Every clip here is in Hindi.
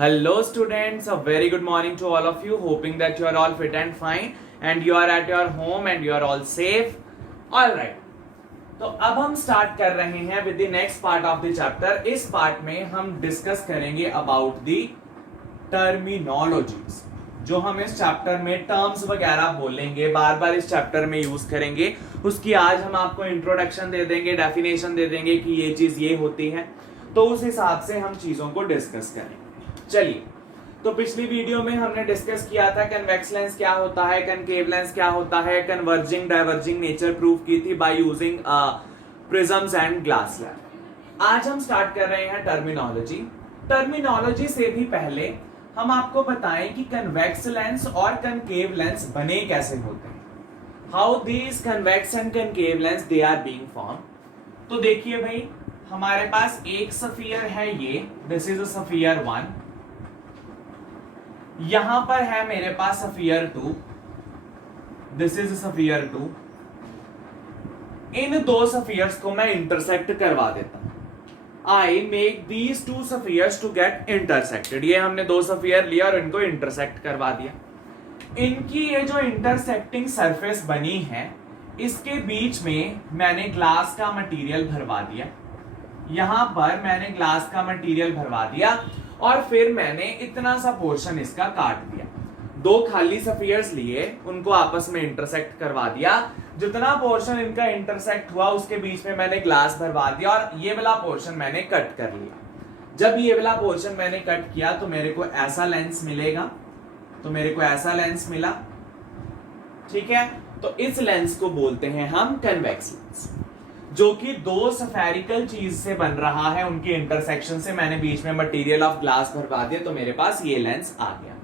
Hello students, a very good morning to all of you. Hoping that you are all fit and fine and you are at your home and you are all safe. All right. तो अब हम स्टार्ट कर रहे हैं with the next part of the chapter. इस पार्ट में हम डिस्कस करेंगे अबाउट द टर्मिनोलॉजीज. जो हम इस चैप्टर में टर्म्स वगैरह बोलेंगे, बार बार इस चैप्टर में यूज करेंगे, उसकी आज हम आपको इंट्रोडक्शन दे देंगे, डेफिनेशन दे देंगे कि ये चीज ये होती है. तो उस हिसाब से हम चीजों को डिस्कस करेंगे. चलिए, तो पिछली वीडियो में हमने डिस्कस किया था कन्वेक्स लेंस क्या होता है, कनकेव लेंस क्या होता है, कन्वर्जिंग डाइवर्जिंग नेचर प्रूफ की थी by using prisms and glass slab. आज हम स्टार्ट कर रहे हैं टर्मिनोलॉजी. टर्मिनोलॉजी से भी पहले हम आपको बताएं कि कन्वेक्स लेंस और कनकेव लेंस बने कैसे होते हैं, how these convex and concave lens they are being form. तो देखिए भाई, हमारे पास एक सफियर है, ये दिस इज अ सफियर 1. यहां पर है मेरे पास सफियर 2, दिस इज सफियर 2. इन दो सफियर्स को मैं इंटरसेक्ट करवा देता हूं. I make these two spheres to get intersected. ये हमने दो सफियर लिया और इनको इंटरसेक्ट करवा दिया. इनकी ये जो इंटरसेक्टिंग सरफेस बनी है, इसके बीच में मैंने ग्लास का मटेरियल भरवा दिया. यहां पर मैंने ग्लास का मटेरियल भरवा दिया और फिर मैंने इतना सा पोर्शन इसका काट दिया. दो खाली सफियर्स लिए, उनको आपस में इंटरसेक्ट करवा दिया. जितना पोर्शन इनका इंटरसेक्ट हुआ उसके बीच में मैंने ग्लास भरवा दिया और ये वाला पोर्शन मैंने कट कर लिया. जब ये वाला पोर्शन मैंने कट किया तो मेरे को ऐसा लेंस मिलेगा. तो मेरे को ऐसा लेंस मिला, ठीक है. तो इस लेंस को बोलते हैं हम कन्वेक्स लेंस, जो कि दो स्फेरिकल चीज से बन रहा है. उनके इंटरसेक्शन से मैंने बीच में मटेरियल ऑफ ग्लास भरवा दिया, तो मेरे पास ये लेंस आ गया.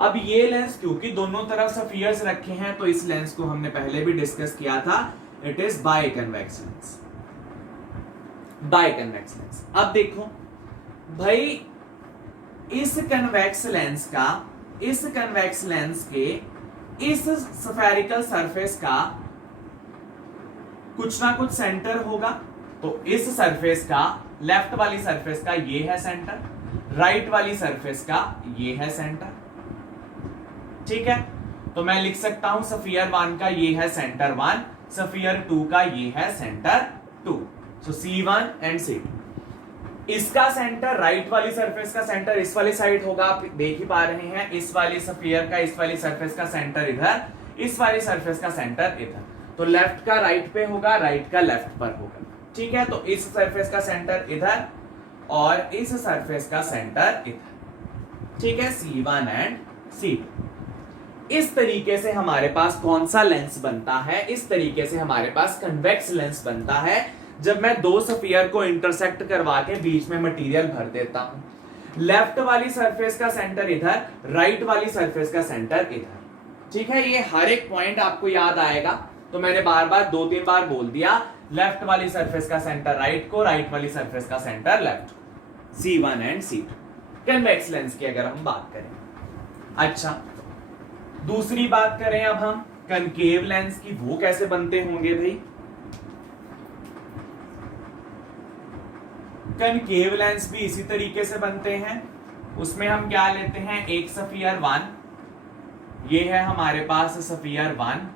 अब ये लेंस क्योंकि दोनों तरफ सफियर्स रखे हैं, तो इस लेंस को हमने पहले भी डिस्कस किया था. It is by convex lens, by convex lens. अब देखो भाई, इस कन्वेक्स लेंस का, इस कन्वेक्स लेंस के इस स्फेरिकल सरफेस का कुछ ना कुछ सेंटर होगा. तो इस सरफेस का, लेफ्ट वाली सरफेस का ये है सेंटर, राइट वाली सरफेस का ये है सेंटर, ठीक है. तो मैं लिख सकता हूं सफियर 1 का ये है सेंटर 1, सफियर 2 का ये है centre 2. So C1 and C2. इसका सेंटर, राइट वाली सरफेस का सेंटर इस वाली साइड होगा, आप देख ही पा रहे हैं. इस वाली सफियर का, इस वाली सरफेस का सेंटर इधर, इस वाली सरफेस का सेंटर इधर. तो लेफ्ट का राइट पे होगा, राइट का लेफ्ट पर होगा, ठीक है. तो इस सरफेस का सेंटर इधर और इस सरफेस का सेंटर इधर, ठीक है. C1 and C2. इस तरीके से हमारे पास कौन सा लेंस बनता है? इस तरीके से हमारे पास कन्वेक्स लेंस बनता है, जब मैं दो स्फीयर को इंटरसेक्ट करवा के बीच में मटेरियल भर देता हूं. लेफ्ट वाली सरफेस का सेंटर इधर, राइट वाली सरफेस का सेंटर इधर, ठीक है. ये हर एक पॉइंट आपको याद आएगा, तो मैंने बार बार 2-3 बार बोल दिया. लेफ्ट वाली सरफेस का सेंटर राइट को, राइट वाली सरफेस का सेंटर लेफ्ट को. C1 and C2 convex lens की अगर हम बात करें. अच्छा, दूसरी बात करें अब हम कनकेव लेंस की. वो कैसे बनते होंगे भाई? कनकेव लेंस भी इसी तरीके से बनते हैं. उसमें हम क्या लेते हैं, एक सफियर 1, ये है हमारे पास सफियर 1,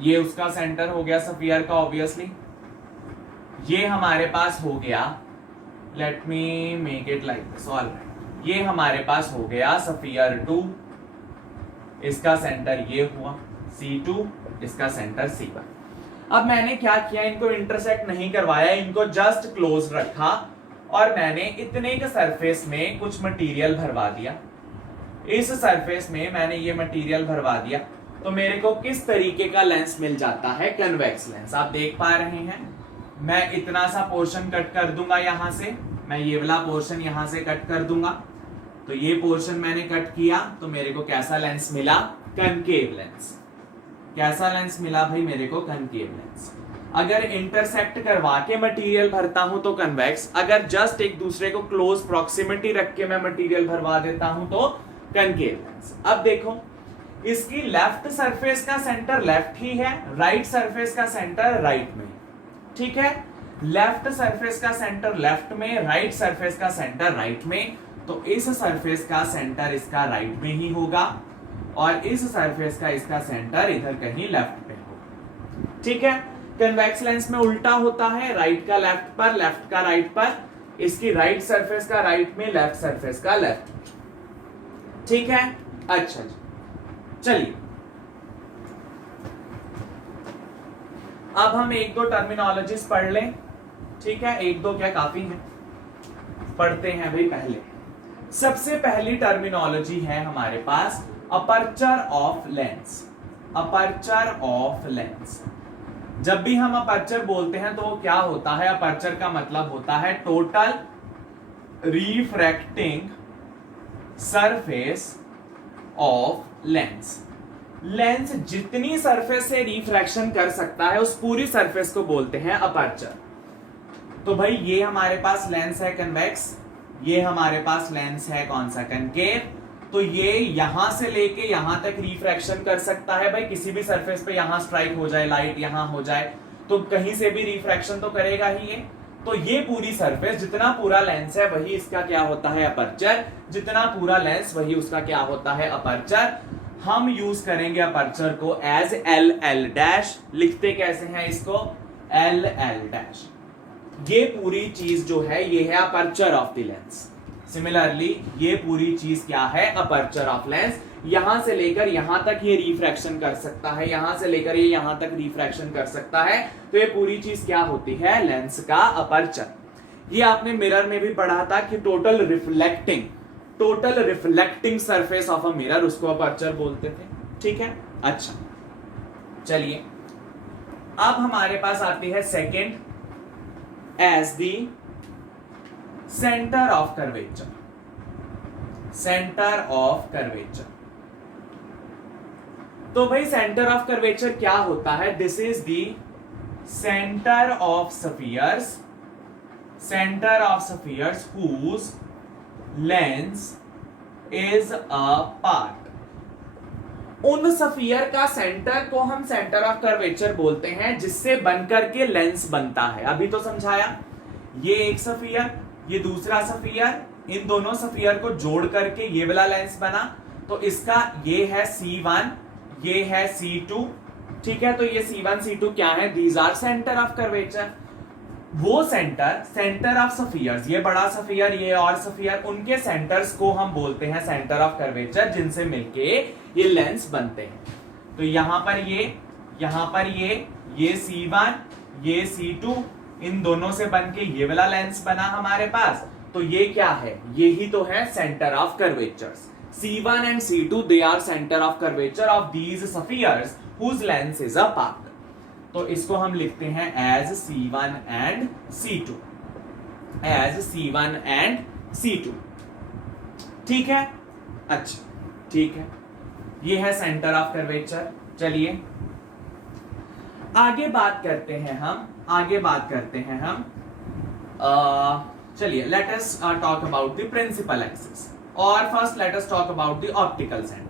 ये उसका सेंटर हो गया सफियर का ऑब्वियसली. ये हमारे पास हो गया, let me make it like this, alright. ये हमारे पास हो गया सफियर 2, इसका सेंटर ये हुआ C2, इसका सेंटर C1. अब मैंने क्या किया, इनको इंटरसेक्ट नहीं करवाया, इनको जस्ट क्लोज रखा और मैंने इतने के सरफेस में कुछ मटेरियल भरवा दिया. इस सरफेस में मैंने ये मटेरियल भरवा दिया, तो मेरे को किस तरीके का लेंस मिल जाता है? Convex lens. आप देख पा रहे हैं, मैं इतना सा पोर्शन कट कर दूंगा यहां से, मैं ये वाला पोर्शन यहां से कट कर दूंगा. तो ये पोर्शन मैंने कट किया, तो मेरे को कैसा लेंस मिला? Concave lens. कैसा लेंस मिला भाई मेरे को? Concave lens. अगर इंटरसेक्ट करवा के मटेरियल भरता हूं तो कन्वेक्स, अगर जस्ट एक दूसरे को क्लोज प्रॉक्सिमिटी रख के मैं मटेरियल भरवा देता हूं तो कनकेव लेंस. अब देखो, इसकी लेफ्ट सरफेस का सेंटर लेफ्ट ही है, राइट सरफेस का सेंटर राइट में, ठीक है. लेफ्ट सरफेस का सेंटर लेफ्ट में, राइट सरफेस का सेंटर राइट में. तो इस सरफेस का सेंटर इसका राइट में ही होगा और इस सरफेस का इसका सेंटर इधर कहीं लेफ्ट पे होगा। ठीक है, कन्वेक्स लेंस में उल्टा होता है, राइट का लेफ्ट पर, लेफ्ट का राइट पर, इसकी राइट सरफेस का राइट में, लेफ्ट सरफेस का लेफ्ट में। ठीक है, अच्छा जी, चलिए अब हम एक दो टर्मिनोलॉजीज पढ़ लें। ठीक है, एक दो क्या काफी है, पढ़ते हैं भाई। पहले सबसे पहली टर्मिनोलॉजी है हमारे पास aperture of lens. Aperture of lens, जब भी हम अपर्चर बोलते हैं तो क्या होता है, अपर्चर का मतलब होता है total refracting surface of lens. Lens जितनी सरफेस से रिफ्रैक्शन कर सकता है उस पूरी सरफेस को बोलते हैं अपर्चर। तो भाई ये हमारे पास लेंस है कन्वेक्स, ये हमारे पास लेंस है कौन सा, कनकेव। तो ये यहां से लेके यहां तक रिफ्रैक्शन कर सकता है। भाई किसी भी सरफेस पे यहां स्ट्राइक हो जाए, लाइट यहां हो जाए तो कहीं से भी रिफ्रैक्शन तो करेगा ही ये। तो ये पूरी सरफेस, जितना पूरा लेंस है वही इसका क्या होता है, अपर्चर। जितना पूरा लेंस वही उसका क्या होता है, अपर्चर। हम यूज करेंगे अपर्चर को एज एल एल डैश। लिखते कैसे हैं इसको, एल एल डैश। ये पूरी चीज जो है ये है aperture of the lens. Similarly ये पूरी चीज क्या है, अपर्चर ऑफ लेंस। यहां से लेकर यहां तक ये रिफ्रैक्शन कर सकता है, यहां से लेकर ये यहां तक रिफ्रैक्शन कर सकता है। तो ये पूरी चीज क्या होती है, लेंस का अपर्चर। ये आपने मिरर में भी पढ़ा था कि total reflecting surface of a mirror, उसको अपर्चर बोलते थे। ठीक है, अच्छा चलिए अब हमारे पास आती है second, as the centre of curvature. Centre of curvature, तो भाई सेंटर ऑफ कर्वेचर क्या होता है, this is the centre of spheres. Centre of spheres whose lens is a part. उन स्फीयर का सेंटर को हम सेंटर ऑफ कर्वेचर बोलते हैं जिससे बनकर के लेंस बनता है। अभी तो समझाया, ये एक स्फीयर, ये दूसरा स्फीयर, इन दोनों स्फीयर को जोड़ करके ये वाला लेंस बना। तो इसका ये है C1, ये है C2। ठीक है, तो ये C1 C2 क्या है, these are centre of curvature. वो सेंटर ऑफ स्फीयर्स, ये बड़ा स्फीयर, ये और स्फीयर, उनके सेंटर्स को हम बोलते हैं सेंटर ऑफ कर्वेचर, जिनसे मिलके ये लेंस बनते हैं। तो यहां पर ये C1, ये C2, इन दोनों से बनके ये वाला लेंस बना हमारे पास। तो ये क्या है, ये ही तो है centre of curvatures. C1 and C2 they are center of curvature of these spheres whose length is a part। तो इसको हम लिखते हैं as C1 and C2, as C1 and C2। ठीक है, अच्छा ठीक है, ये है सेंटर ऑफ कर्वेचर। चलिए आगे बात करते हैं हम, चलिए let us talk about the principal axis. और first let us talk about the optical centre.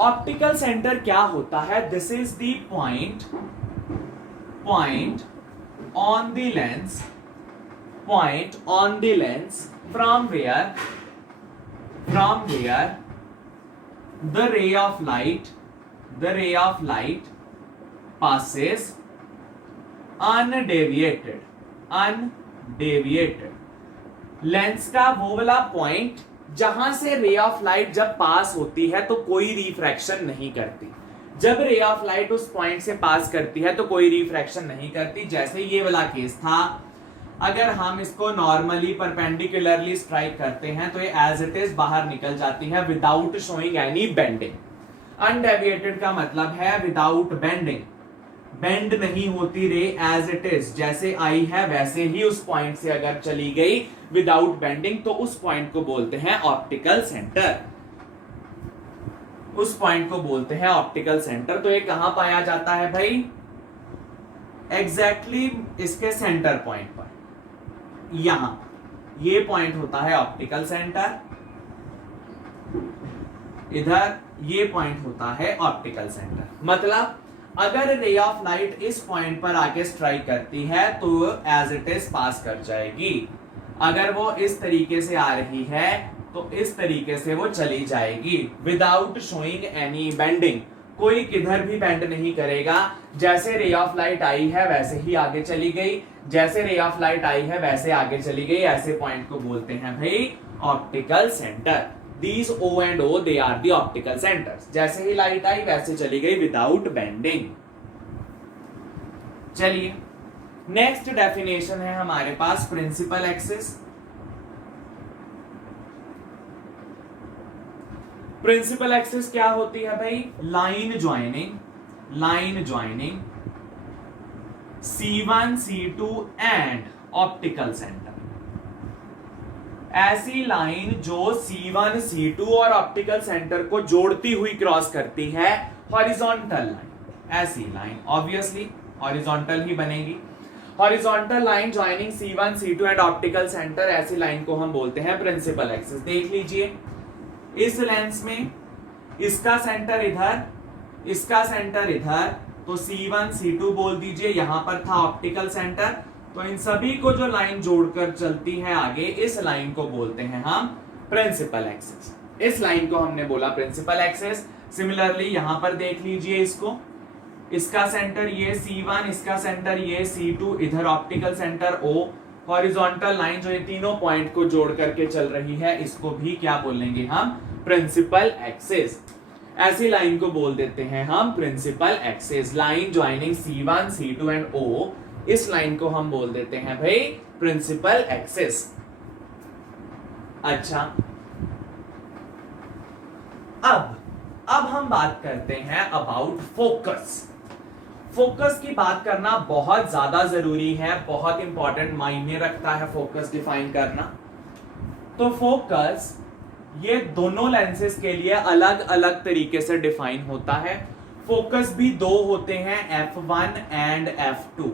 Optical centre क्या होता है, this is the point on the lens from where the ray of light passes undeviated। Lens का वो वाला पॉइंट जहां से रे ऑफ लाइट जब पास होती है तो कोई रिफ्रैक्शन नहीं करती। जब रे ऑफ लाइट उस पॉइंट से पास करती है तो कोई रिफ्रैक्शन नहीं करती। जैसे ये वाला केस था, अगर हम इसको नॉर्मली परपेंडिकुलरली स्ट्राइक करते हैं तो ये एज इट इज बाहर निकल जाती है without showing any bending. Undeviated का मतलब है विदाउट बेंडिंग, बेंड नहीं होती रे, एज इट इज जैसे आई है वैसे ही उस पॉइंट से अगर चली गई विदाउट बेंडिंग तो उस पॉइंट को बोलते हैं ऑप्टिकल सेंटर। उस पॉइंट को बोलते हैं ऑप्टिकल सेंटर। तो ये कहां पाया जाता है भाई, एग्जैक्टली इसके सेंटर पॉइंट पर, यहां ये पॉइंट होता है ऑप्टिकल सेंटर, इधर ये पॉइंट होता है ऑप्टिकल सेंटर। मतलब अगर रे ऑफ लाइट इस पॉइंट पर आके स्ट्राइक करती है तो एज इट इज पास कर जाएगी। अगर वो इस तरीके से आ रही है तो इस तरीके से वो चली जाएगी विदाउट शोइंग एनी बेंडिंग। कोई किधर भी बेंड नहीं करेगा। जैसे रे ऑफ लाइट आई है वैसे ही आगे चली गई, जैसे रे ऑफ लाइट आई है वैसे आगे चली गई। ऐसे पॉइंट को बोलते हैं भाई optical centre. These O and O they are the optical centers। जैसे ही लाइट आई वैसे चली गई विदाउट बेंडिंग। चलिए नेक्स्ट डेफिनेशन है हमारे पास प्रिंसिपल एक्सिस। प्रिंसिपल एक्सिस क्या होती है भाई? Line joining C1 C2 and optical centre. ऐसी लाइन जो C1 C2 और ऑप्टिकल सेंटर को जोड़ती हुई क्रॉस करती है हॉरिजॉन्टल लाइन। ऐसी लाइन ऑब्वियसली हॉरिजॉन्टल ही बनेगी। Horizontal line joining C1 C2 and optical centre, ऐसी लाइन को हम बोलते हैं प्रिंसिपल एक्सिस। देख लीजिए इस लेंस में इसका सेंटर इधर, इसका सेंटर इधर, तो C1 C2 बोल दीजिए, यहां पर था ऑप्टिकल सेंटर। तो इन सभी को जो लाइन जोड़कर चलती है आगे, इस लाइन को बोलते हैं हम प्रिंसिपल एक्सिस। इस लाइन को हमने बोला प्रिंसिपल एक्सिस। सिमिलरली यहां पर देख लीजिए इसको, इसका सेंटर ये C1, इसका सेंटर ये C2, इधर optical centre O। Horizontal line जो ये तीनों पॉइंट को जोड़ करके चल रही है, इसको भी क्या बोलेंगे हम? Principal axis. ऐसी लाइन को बोल देते हैं हम principal axis. Line joining C1 C2 and O, इस लाइन को हम बोल देते हैं भाई प्रिंसिपल एक्सिस। अच्छा अब हम बात करते हैं अबाउट फोकस। फोकस की बात करना बहुत ज्यादा जरूरी है, बहुत इंपॉर्टेंट मायने रखता है फोकस डिफाइन करना। तो फोकस ये दोनों लेंसेज के लिए अलग अलग तरीके से डिफाइन होता है। फोकस भी दो होते हैं, F1 एंड F2।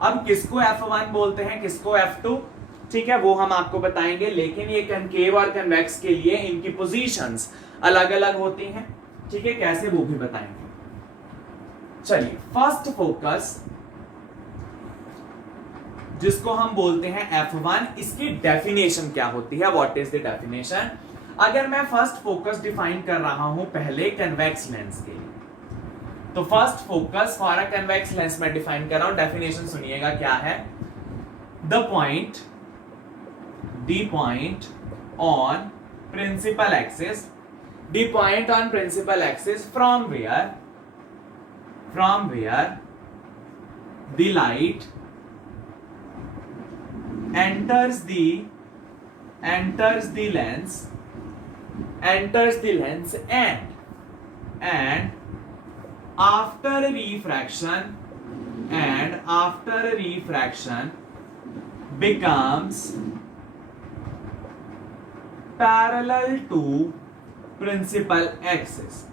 अब किसको F1 बोलते हैं, किसको F2, ठीक है, वो हम आपको बताएंगे। लेकिन ये कनकेव और कन्वेक्स के लिए इनकी पोजीशंस अलग अलग होती हैं, ठीक है, कैसे वो भी बताएंगे। चलिए फर्स्ट फोकस जिसको हम बोलते हैं F1, इसकी डेफिनेशन क्या होती है, व्हाट इज द डेफिनेशन? अगर मैं फर्स्ट फोकस डिफाइन कर रहा हूं पहले कन्वेक्स लेंस के लिए, तो first focus for a convex lens में डिफाइन कर रहा हूं। डेफिनेशन सुनिएगा क्या है? The point on principal axis, the point on principal axis from where the light enters the lens and after refraction becomes parallel to principal axis।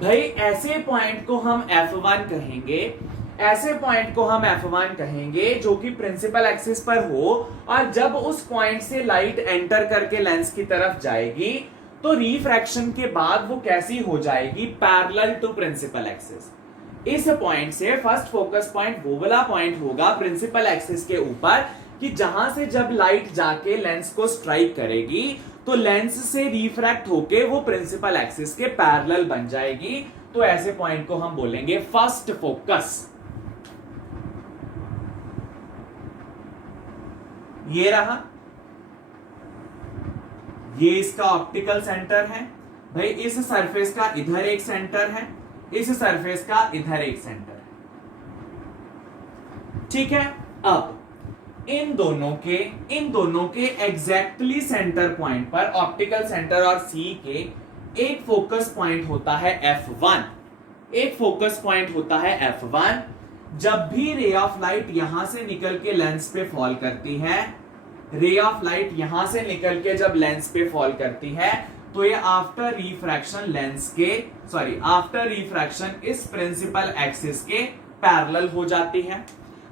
भाई ऐसे पॉइंट को हम F1 कहेंगे, ऐसे पॉइंट को हम F1 कहेंगे जो कि प्रिंसिपल एक्सिस पर हो, और जब उस पॉइंट से लाइट एंटर करके लेंस की तरफ जाएगी तो रिफ्रैक्शन के बाद वो कैसी हो जाएगी? Parallel to principal axis. इस पॉइंट से फर्स्ट फोकस पॉइंट वो वाला पॉइंट होगा प्रिंसिपल एक्सिस के ऊपर कि जहां से जब लाइट जाके लेंस को स्ट्राइक करेगी तो लेंस से रिफ्रैक्ट होके वो प्रिंसिपल एक्सिस के पैरेलल बन जाएगी। तो ऐसे पॉइंट को हम बोलेंगे फर्स्ट फोकस। ये रहा, ये इसका ऑप्टिकल सेंटर है भाई। इस सरफेस का इधर एक सेंटर है, इस सरफेस का इधर एक सेंटर है, ठीक है। अब इन दोनों के एग्जैक्टली सेंटर पॉइंट पर ऑप्टिकल सेंटर और सी के एक फोकस पॉइंट होता है F1, एक फोकस पॉइंट होता है F1। जब भी रे ऑफ लाइट यहां से निकल के लेंस पे फॉल करती है, रे ऑफ लाइट यहां से निकल के जब लेंस पे फॉल करती है तो ये आफ्टर रिफ्रैक्शन इस प्रिंसिपल एक्सिस के पैरेलल हो जाती है।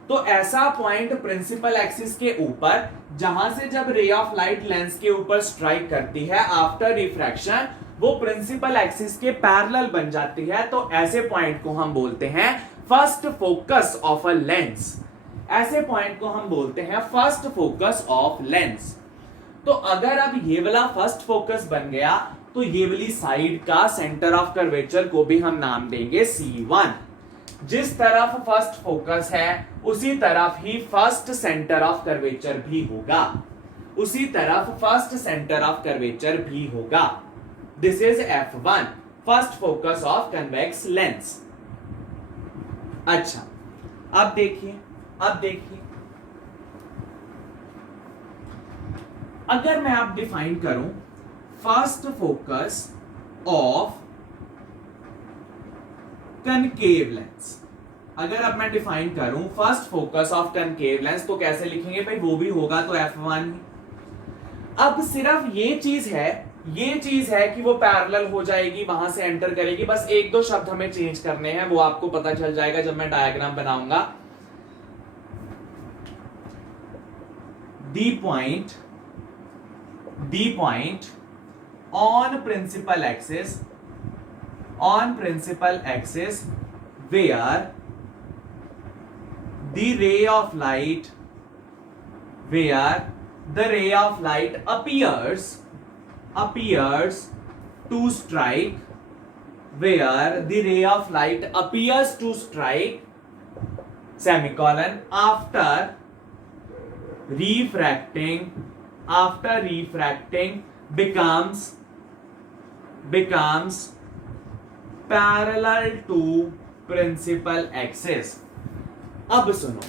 तो ऐसा पॉइंट प्रिंसिपल एक्सिस के ऊपर जहां से जब रे ऑफ लाइट लेंस के ऊपर स्ट्राइक करती है आफ्टर रिफ्रैक्शन, वो प्रिंसिपल एक्सिस के पैरेलल बन जाती है, तो ऐसे पॉइंट को हम बोलते हैं first focus of a lens. ऐसे पॉइंट को हम बोलते हैं फर्स्ट फोकस ऑफ लेंस। तो अगर अब ये वाला फर्स्ट फोकस बन गया तो ये वाली साइड का सेंटर ऑफ कर्वेचर को भी हम नाम देंगे C1। जिस तरफ फर्स्ट फोकस है उसी तरफ ही फर्स्ट सेंटर ऑफ कर्वेचर भी होगा, उसी तरफ फर्स्ट सेंटर ऑफ कर्वेचर भी होगा। This is F1, first focus of convex lens. अच्छा, अब देखिए अगर मैं आप डिफाइन करूं first focus of concave lens, अगर अब मैं डिफाइन करूं first focus of concave lens तो कैसे लिखेंगे भाई, वो भी होगा तो F1 ही। अब सिर्फ ये चीज है कि वो पैरेलल हो जाएगी, वहां से एंटर करेगी, बस एक दो शब्द हमें चेंज करने हैं, वो आपको पता चल जाएगा जब मैं डायग्राम बनाऊंगा। The point on principal axis where the ray of light appears to strike, where the ray of light appears to strike semicolon after refracting becomes parallel to principal axis। अब सुनो,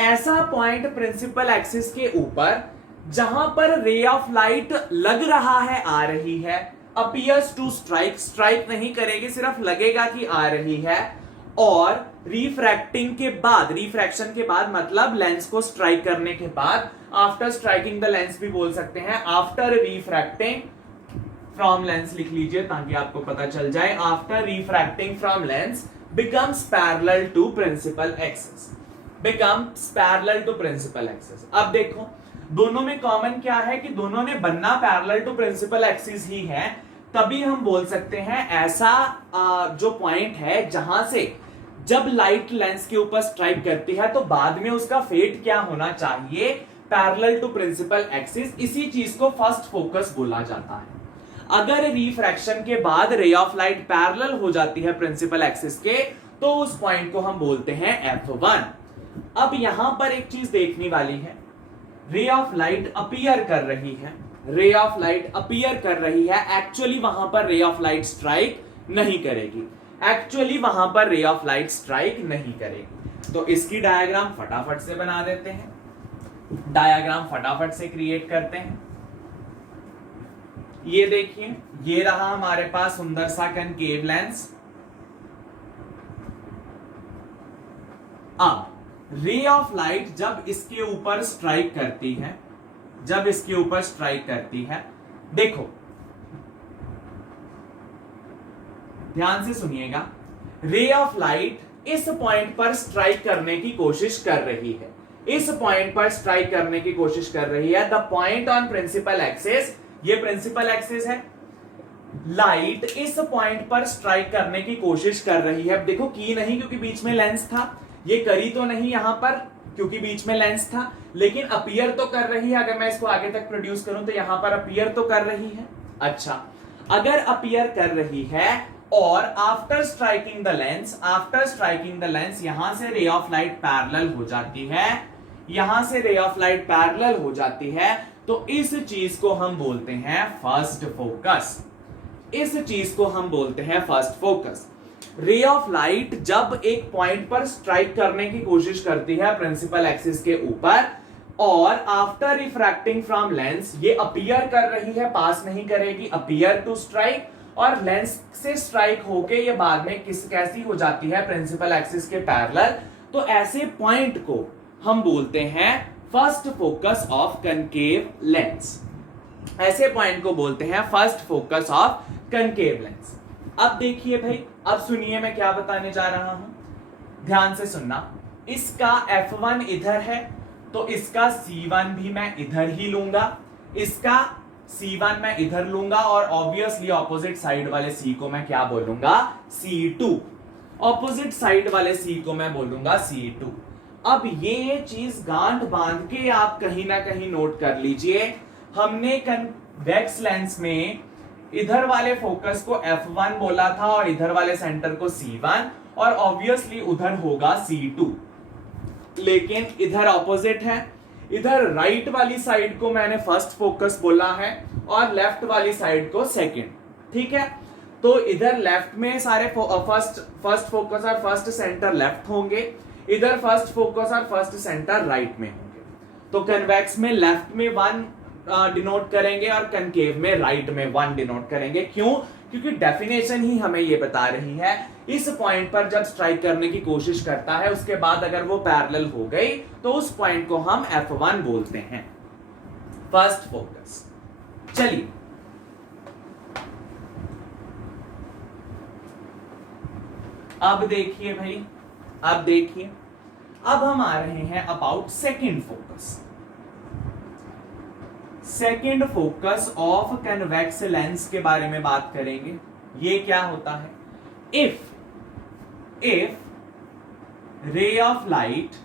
ऐसा पॉइंट प्रिंसिपल एक्सिस के ऊपर जहां पर रे ऑफ लाइट लग रहा है, आ रही है, अपीयर्स टू स्ट्राइक नहीं करेगी, सिर्फ लगेगा कि आ रही है, और रिफ्रैक्शन के बाद मतलब लेंस को स्ट्राइक करने के बाद, आफ्टर स्ट्राइकिंग द लेंस भी बोल सकते हैं, आफ्टर रिफ्रैक्टिंग फ्रॉम लेंस लिख लीजिए ताकि आपको पता चल जाए, after refracting from lens becomes parallel to principal axis, अब देखो दोनों में कॉमन क्या है कि दोनों ने बनना पैरेलल टू प्रिंसिपल एक्सिस ही है, तभी हम बोल सकते हैं ऐसा जो पॉइंट है जहां से जब लाइट लेंस के ऊपर स्ट्राइक करती है तो बाद में उसका फेट क्या होना चाहिए, पैरेलल टू प्रिंसिपल एक्सिस। इसी चीज को फर्स्ट फोकस बोला जाता है। अगर रिफ्रैक्शन के बाद रे ऑफ लाइट पैरेलल हो जाती है प्रिंसिपल एक्सिस के तो उस पॉइंट को हम बोलते हैं F1। अब यहां पर एक चीज देखने वाली है, रे ऑफ लाइट अपीयर कर रही है, एक्चुअली वहां पर रे ऑफ लाइट स्ट्राइक नहीं करेगी, तो इसकी डायग्राम फटाफट से बना देते हैं, डायग्राम फटाफट से क्रिएट करते हैं। ये देखिए, ये रहा हमारे पास सुंदर सा कनकेव लेंस। अब रे ऑफ लाइट जब इसके ऊपर स्ट्राइक करती है, देखो ध्यान से सुनिएगा, रे ऑफ लाइट इस पॉइंट पर स्ट्राइक करने की कोशिश कर रही है, the point on principal axis, ये प्रिंसिपल एक्सिस है, लाइट इस पॉइंट पर स्ट्राइक करने की कोशिश कर रही है। अब देखो की नहीं क्योंकि बीच में लेंस था, ये करी तो नहीं यहां पर क्योंकि बीच में लेंस था, लेकिन अपीयर तो कर रही है। अगर मैं इसको आगे तक प्रोड्यूस करूं तो यहां पर अपीयर तो कर रही है। अच्छा, अगर अपीयर कर रही है और आफ्टर स्ट्राइकिंग द लेंस यहां से रे ऑफ लाइट पैरेलल हो जाती है, तो इस चीज को हम बोलते हैं फर्स्ट फोकस। रे ऑफ लाइट जब एक पॉइंट पर स्ट्राइक करने की कोशिश करती है प्रिंसिपल एक्सिस के ऊपर और आफ्टर रिफ्रैक्टिंग फ्रॉम लेंस ये अपीयर कर रही है, पास नहीं करेगी, अपीयर टू स्ट्राइक, और लेंस से स्ट्राइक होके ये बाद में कैसी हो जाती है प्रिंसिपल एक्सिस के पैरेलल, तो ऐसे पॉइंट को हम बोलते हैं first focus of concave lens. अब देखिए भाई, अब सुनिए मैं क्या बताने जा रहा हूं, ध्यान से सुनना। इसका F1 इधर है तो इसका C1 भी मैं इधर ही लूंगा, इसका C1 मैं इधर लूंगा और ऑब्वियसली ऑपोजिट साइड वाले C को मैं क्या बोलूंगा, C2। ऑपोजिट साइड वाले C को मैं बोलूंगा C2। अब ये चीज गांठ बांध के आप कहीं ना कहीं नोट कर लीजिए, हमने कन्वेक्स लेंस में इधर वाले फोकस को F1 बोला था और इधर वाले सेंटर को C1, और ऑब्वियसली उधर होगा C2। लेकिन इधर ऑपोजिट है, इधर राइट वाली साइड को मैंने फर्स्ट फोकस बोला है और लेफ्ट वाली साइड को सेकंड, ठीक है। तो इधर लेफ्ट में सारे फर्स्ट फोकस और फर्स्ट सेंटर लेफ्ट होंगे, इधर फर्स्ट फोकस और फर्स्ट सेंटर राइट में होंगे। तो कन्वेक्स में लेफ्ट में 1 डिनोट करेंगे और कनकेव में राइट में 1 डिनोट करेंगे। क्यों? क्योंकि डेफिनेशन ही हमें ये बता रही है इस पॉइंट पर जब स्ट्राइक करने की कोशिश करता है उसके बाद अगर वो पैरेलल हो गई तो उस पॉइंट को हम F1 बोलते हैं, फर्स्ट फोकस। चलिए अब देखिए भाई, अब देखिए, अब हम आ रहे हैं about second focus. Second focus of convex lens के बारे में बात करेंगे। ये क्या होता है? If ray of light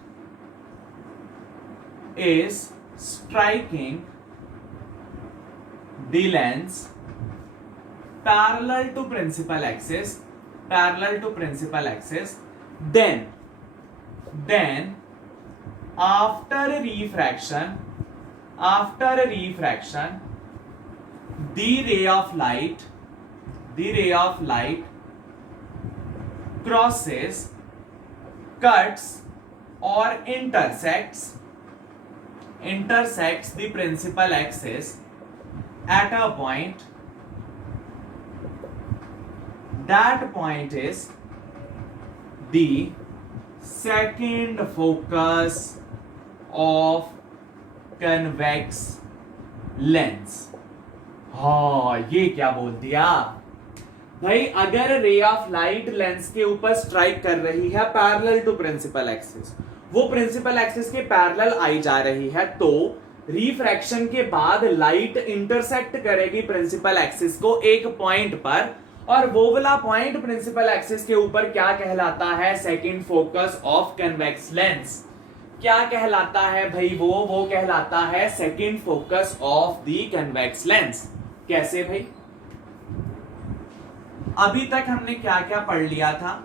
is striking the lens parallel to principal axis, then after refraction the ray of light crosses, cuts or intersects the principal axis at a point. That point is the second focus of convex lens। हाँ, ये क्या बोल दिया भाई? अगर रे ऑफ लाइट लेंस के ऊपर स्ट्राइक कर रही है पैरेलल टू प्रिंसिपल एक्सिस, वो प्रिंसिपल एक्सिस के पैरेलल आई जा रही है, तो रिफ्रैक्शन के बाद लाइट इंटरसेक्ट करेगी प्रिंसिपल एक्सिस को एक पॉइंट पर, और वो वाला पॉइंट प्रिंसिपल एक्सिस के ऊपर क्या कहलाता है? Second focus of convex lens. क्या कहलाता है भाई? वो कहलाता है second focus of the convex lens. कैसे भाई? अभी तक हमने क्या क्या पढ़ लिया था?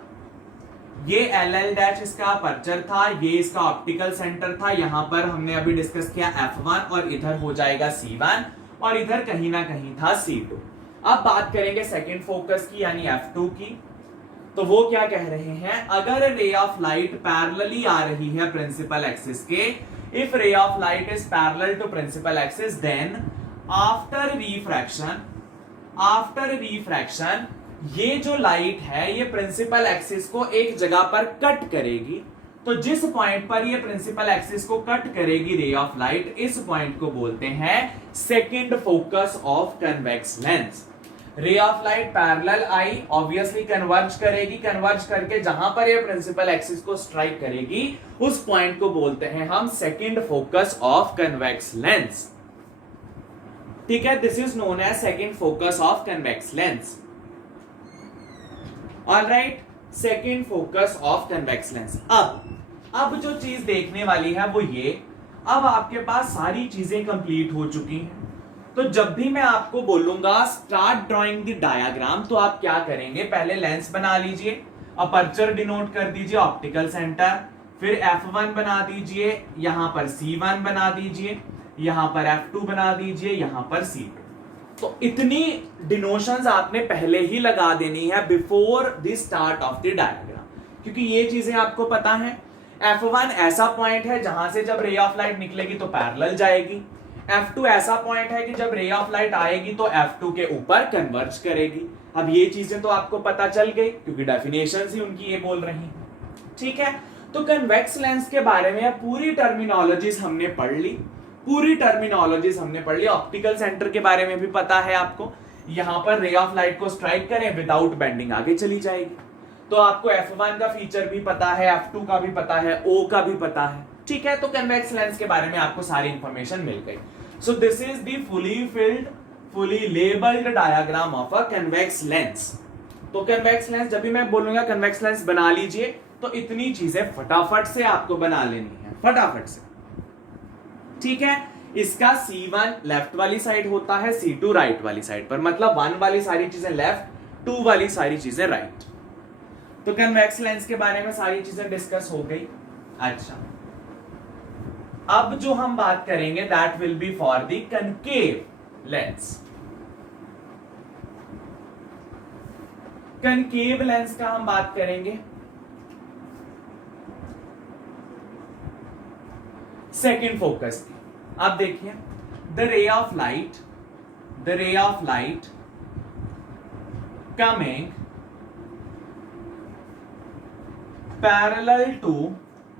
ये LL' इसका अपर्चर था, ये इसका ऑप्टिकल सेंटर था, यहां पर हमने अभी डिस्कस किया F1 और इधर हो जाएगा C1 और इधर कहीं ना कहीं था C2। अब बात करेंगे सेकंड फोकस की यानी F2 की। तो वो क्या कह रहे हैं? अगर रे ऑफ लाइट पैरेलली आ रही है प्रिंसिपल एक्सिस के, if ray of light is parallel to principal axis, then after refraction ये जो लाइट है ये प्रिंसिपल एक्सिस को एक जगह पर कट करेगी। तो जिस पॉइंट पर ये प्रिंसिपल एक्सिस को कट करेगी रे ऑफ लाइट, इस पॉइंट को बोलते हैं second focus of convex lens. रे of light parallel I, obviously converge करेगी, कन्वर्ज करके जहां पर ये प्रिंसिपल एक्सिस को स्ट्राइक करेगी उस पॉइंट को बोलते हैं हम second focus of convex lens. ठीक है, this is known as second focus of convex lens. Alright, second focus of convex lens. अब जो चीज देखने वाली है वो ये, अब आपके पास सारी चीजें कंप्लीट हो चुकी हैं, तो जब भी मैं आपको बोलूंगा स्टार्ट ड्राइंग द डायग्राम, तो आप क्या करेंगे? पहले लेंस बना लीजिए, अपर्चर डिनोट कर दीजिए ऑप्टिकल सेंटर, फिर F1 बना दीजिए, यहां पर C1 बना दीजिए, यहां पर F2 बना दीजिए, यहां पर C2। तो इतनी डिनोशंस आपने पहले ही लगा देनी है before the start of the diagram, क्योंकि ये चीजें आपको पता है। F1 ऐसा पॉइंट है जहां से जब रे ऑफ लाइट निकलेगी तो पैरेलल जाएगी। F2 ऐसा पॉइंट है कि जब रे ऑफ लाइट आएगी तो F2 के ऊपर कन्वर्ज करेगी। अब ये चीजें तो आपको पता चल गई क्योंकि डेफिनेशंस ही उनकी ये बोल रही हैं। ठीक है, तो कन्वेक्स लेंस के बारे में पूरी टर्मिनोलॉजीज हमने पढ़ ली, ऑप्टिकल सेंटर के बारे में भी पता है आपको, यहां पर रे ऑफ लाइट को स्ट्राइक करें विदाउट बेंडिंग आगे चली जाएगी। तो आपको F1 का फीचर भी पता है, F2 का भी पता है, O का भी पता है। ठीक है, तो कन्वेक्स लेंस के बारे में आपको सारी इंफॉर्मेशन मिल गई। So this is the fully filled fully labelled diagram of a convex lens. तो कन्वेक्स लेंस, जब भी मैं बोलूंगा कन्वेक्स लेंस बना लीजिए, तो इतनी चीजें फटाफट से आपको बना लेनी है, फटाफट से। ठीक है, इसका C1 लेफ्ट वाली साइड होता है, C2 राइट वाली साइड पर, मतलब 1 वाली सारी चीजें लेफ्ट, 2 वाली सारी चीजें राइट। तो कन्वेक्स लेंस के बारे में सारी चीजें डिस्कस हो गई। अच्छा, अब जो हम बात करेंगे that will be for the concave lens. Concave lens का हम बात करेंगे। सेकेंड फोकस की, अब देखिए, the ray of light coming parallel to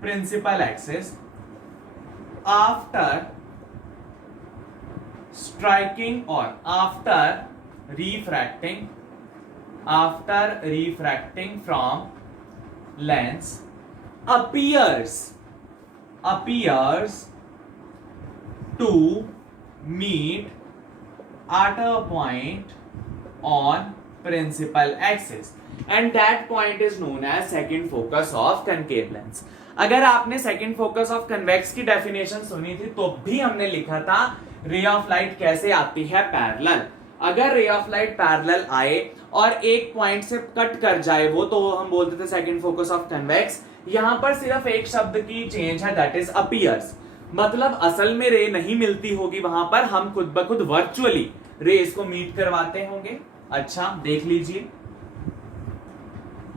principal axis after striking और after refracting from lens appears to meet at a point on principal axis and that point is known as second focus of concave lens। अगर आपने सेकंड फोकस ऑफ कन्वेक्स की डेफिनेशन सुनी थी तो भी हमने लिखा था रे ऑफ लाइट कैसे आती है, पैरेलल। अगर रे ऑफ लाइट पैरेलल आए और एक पॉइंट से कट कर जाए वो, तो हम बोलते थे सेकंड फोकस ऑफ कन्वेक्स। यहां पर सिर्फ एक शब्द की चेंज है, दैट इज अपीयर्स। मतलब असल में रे नहीं मिलती होगी वहां पर, हम खुद ब खुद वर्चुअली रेस को मीट करवाते होंगे। अच्छा, देख लीजिए,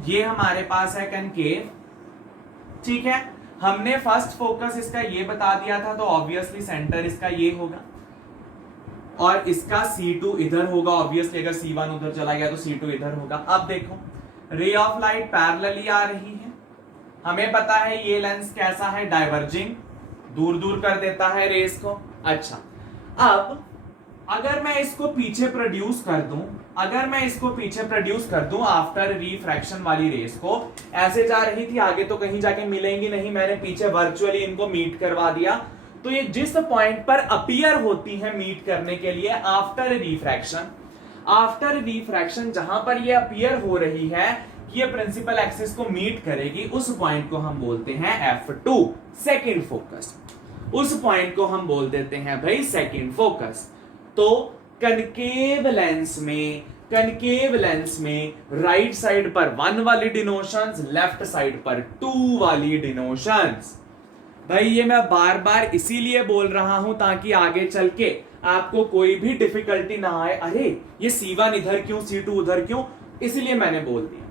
ये हमारे पास है कनकेव। ठीक है, हमने फर्स्ट फोकस इसका ये बता दिया था, तो ऑब्वियसली सेंटर इसका ये होगा और इसका C2 इधर होगा। ऑब्वियसली अगर C1 उधर चला गया तो C2 इधर होगा। अब देखो, रे ऑफ लाइट पैरेलली आ रही है, हमें पता है ये लेंस कैसा है, डाइवर्जिंग, दूर दूर कर देता है रेस को। अच्छा, अब अगर मैं इसको पीछे प्रोड्यूस कर दूं आफ्टर रिफ्रैक्शन वाली रेस को, ऐसे जा रही थी, आगे तो कहीं जाके मिलेंगी नहीं, मैंने पीछे वर्चुअली इनको मीट करवा दिया, तो ये जिस पॉइंट पर अपीयर होती है मीट करने के लिए आफ्टर रिफ्रैक्शन, जहां पर ये अपीयर हो रही है कि ये प्रिंसिपल एक्सिस को मीट करेगी, उस पॉइंट को हम बोलते हैं F2 सेकंड फोकस। उस पॉइंट को हम बोल देते हैं भाई सेकंड फोकस। तो कनकेव लेंस में राइट साइड पर 1 वाली डिनोशंस, लेफ्ट साइड पर 2 वाली डिनोशंस। भाई ये मैं बार बार इसीलिए बोल रहा हूं ताकि आगे चल के आपको कोई भी डिफिकल्टी ना आए, अरे ये C1 इधर क्यों, C2 उधर क्यों, इसलिए मैंने बोल दिया।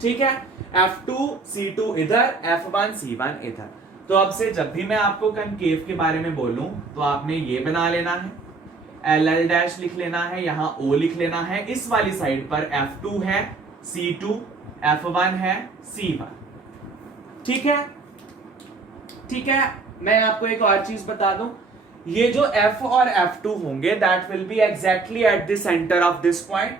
ठीक है, F2 C2 इधर, F1 C1 इधर। तो अब से जब भी मैं आपको कनकेव के बारे में बोलूं तो आपने ये बना लेना है, LL डैश लिख लेना है, यहां O लिख लेना है। इस वाली साइड पर F2 है, C2, F1 है, C1। ठीक है, मैं आपको एक और चीज बता दूं, ये जो F और F2 होंगे that will be exactly at the centre of this point,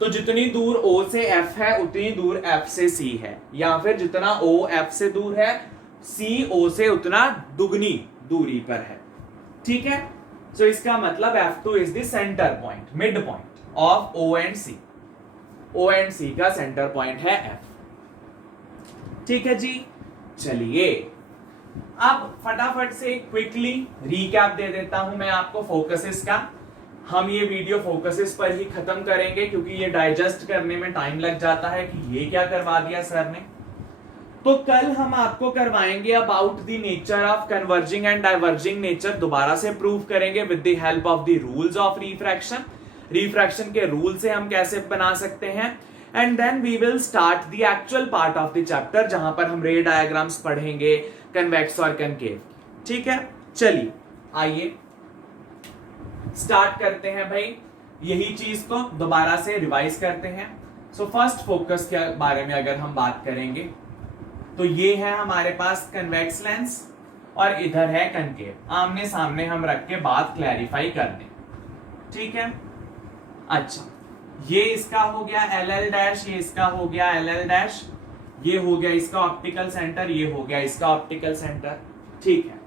तो जितनी दूर O से F है उतनी दूर F से C है, या फिर जितना O F से दूर है C O से उतना दुगनी दूरी पर है। ठीक है, सो इसका मतलब F2 is the centre point, mid point of O and C। O and C का सेंटर पॉइंट है F। ठीक है जी, चलिए अब फटाफट से क्विकली रीकैप दे देता हूं मैं आपको फोकसेस का। हम ये वीडियो फोकसेस पर ही खत्म करेंगे क्योंकि ये डाइजेस्ट करने में टाइम लग जाता है कि ये क्या करवा दिया सर ने। तो कल हम आपको करवाएंगे about the nature of converging and diverging nature, दोबारा से प्रूव करेंगे with the help of the rules of refraction के रूल से हम कैसे बना सकते हैं। And then we will start the actual part of the chapter जहां पर हम रे डायग्राम्स पढ़ेंगे, कन्वेक्स और कनकेव। ठीक है, चलिए आइए स्टार्ट करते हैं भाई, यही चीज को दोबारा से रिवाइज करते हैं। सो फर्स्ट फोकस के बारे में अगर हम बात करेंगे तो ये है हमारे पास कन्वेक्स लेंस और इधर है कनकेव, आमने सामने हम रख के बात क्लैरिफाई कर दें। ठीक है, अच्छा ये इसका हो गया LL डैश, ये इसका हो गया LL डैश, ये हो गया इसका ऑप्टिकल सेंटर, ये हो गया इसका ऑप्टिकल सेंटर। ठीक है,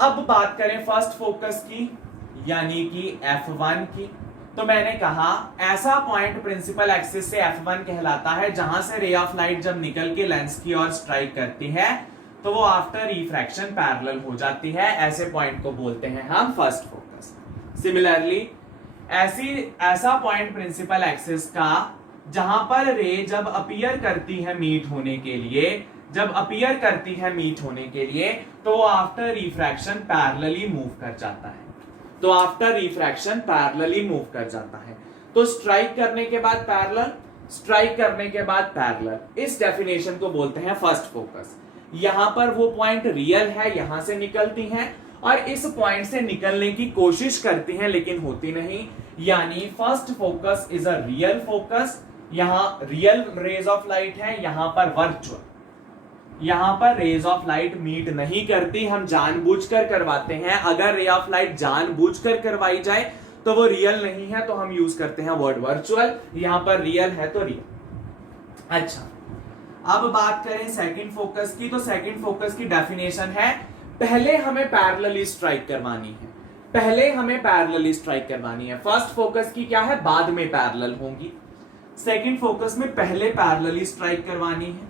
अब बात करें फर्स्ट फोकस की यानी कि F1 की, तो मैंने कहा ऐसा पॉइंट प्रिंसिपल एक्सिस से F1 कहलाता है जहां से रे ऑफ लाइट जब निकल के लेंस की ओर स्ट्राइक करती है तो वो आफ्टर रिफ्रैक्शन पैरेलल हो जाती है। ऐसे पॉइंट को बोलते हैं हम फर्स्ट फोकस। सिमिलरली ऐसा पॉइंट प्रिंसिपल एक्सिस का जहां पर रे जब अपीयर करती है मीट होने के लिए, तो वो आफ्टर रिफ्रैक्शन पैरेलली मूव कर जाता है। तो स्ट्राइक करने के बाद पैरेलल, इस डेफिनेशन को बोलते हैं फर्स्ट फोकस। यहां पर वो पॉइंट रियल है, यहां से निकलती हैं और इस पॉइंट से निकलने की कोशिश करती हैं लेकिन होती नहीं, यानी first focus is a real focus. यहां रियल रेज ऑफ लाइट है, यहां पर वर्चुअल। यहां पर रेज ऑफ लाइट मीट नहीं करती, हम जानबूझकर करवाते हैं। अगर रे ऑफ लाइट जानबूझकर करवाई जाए तो वो रियल नहीं है, तो हम यूज करते हैं वर्ड वर्चुअल। यहां पर रियल है तो रियल। अच्छा, अब बात करें सेकंड फोकस की, तो सेकंड फोकस की डेफिनेशन है पहले हमें पैरेलली स्ट्राइक करवानी है। फर्स्ट फोकस की क्या है, बाद में पैरेलल होंगी। सेकंड फोकस में पहले पैरेलली स्ट्राइक करवानी है।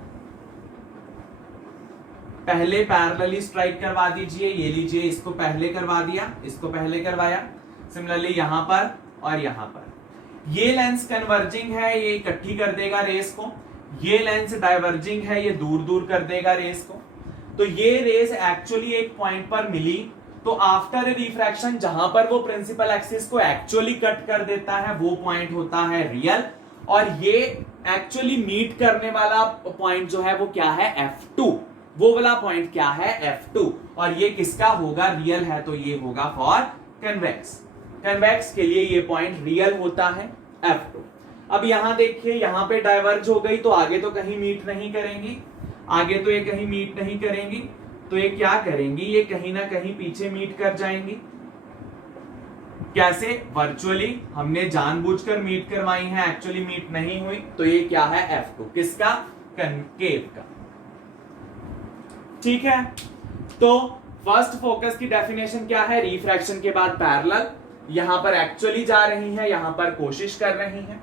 पहले पैरेलली स्ट्राइक करवा दीजिए। ये लीजिए, इसको पहले करवा दिया, इसको पहले करवाया। सिमिलरली यहां पर और यहां पर ये लेंस कन्वर्जिंग है, ये इकट्ठी कर देगा रेस को। ये लेंस डाइवर्जिंग है, ये दूर दूर कर देगा रेस को। तो ये रेस एक्चुअली एक पॉइंट पर मिली, तो आफ्टर रिफ्रैक्शन जहां पर वो प्रिंसिपल एक्सिस को एक्चुअली कट कर देता है वो पॉइंट होता है रियल, और ये एक्चुअली मीट करने वाला पॉइंट जो है वो क्या है, F2। वो वाला पॉइंट क्या है, F2। और ये किसका होगा, रियल है तो ये होगा फॉर कन्वेक्स के लिए ये पॉइंट रियल होता है F2। अब यहां देखिए, यहां पे डाइवर्ज हो गई तो आगे तो कहीं मीट नहीं करेंगी, तो ये क्या करेंगी, ये कहीं ना कहीं पीछे मीट कर जाएंगी। कैसे, वर्चुअली हमने जानबूझकर मीट करवाई है, एक्चुअली मीट नहीं हुई, तो ये क्या है, F2। किसका, कनकेव का। ठीक है, तो फर्स्ट फोकस की डेफिनेशन क्या है, रिफ्रैक्शन के बाद पैरेलल। यहां पर एक्चुअली जा रही है, यहां पर कोशिश कर रही है।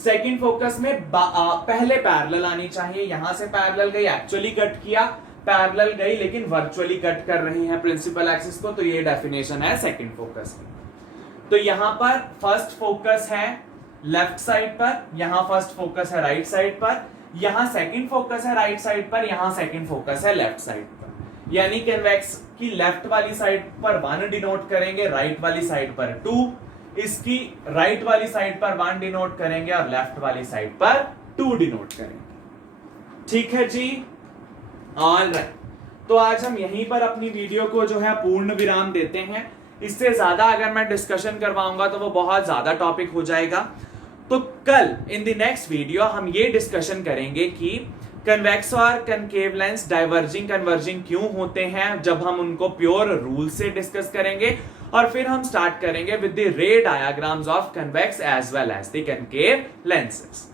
सेकंड फोकस में पहले पैरेलल आनी चाहिए, यहां से पैरेलल गई, एक्चुअली कट किया, पैरेलल गई लेकिन वर्चुअली कट कर रही है प्रिंसिपल एक्सिस को, तो ये डेफिनेशन है सेकंड फोकस की। तो यहां पर फर्स्ट फोकस है लेफ्ट साइड पर, यहां फर्स्ट फोकस है राइट साइड पर, यहां सेकंड फोकस है राइट साइड पर, यहां सेकंड फोकस है लेफ्ट साइड पर। यानी कन्वेक्स की लेफ्ट वाली साइड पर 1 डिनोट करेंगे, राइट वाली साइड पर 2, इसकी राइट वाली साइड पर 1 डिनोट करेंगे और लेफ्ट वाली साइड पर 2 डिनोट करेंगे। ठीक है जी, ऑलराइट। तो आज हम यहीं पर अपनी वीडियो को जो है पूर्ण विराम देते हैं। इससे ज्यादा अगर मैं डिस्कशन करवाऊंगा तो वो बहुत ज्यादा टॉपिक हो जाएगा। तो कल इन द नेक्स्ट वीडियो हम ये डिस्कशन करेंगे कि कन्वेक्स और कनकेव लेंस डाइवर्जिंग कन्वर्जिंग क्यों होते हैं, जब हम उनको प्योर रूल से डिस्कस करेंगे, और फिर हम स्टार्ट करेंगे with the ray diagrams of convex as well as the concave lenses.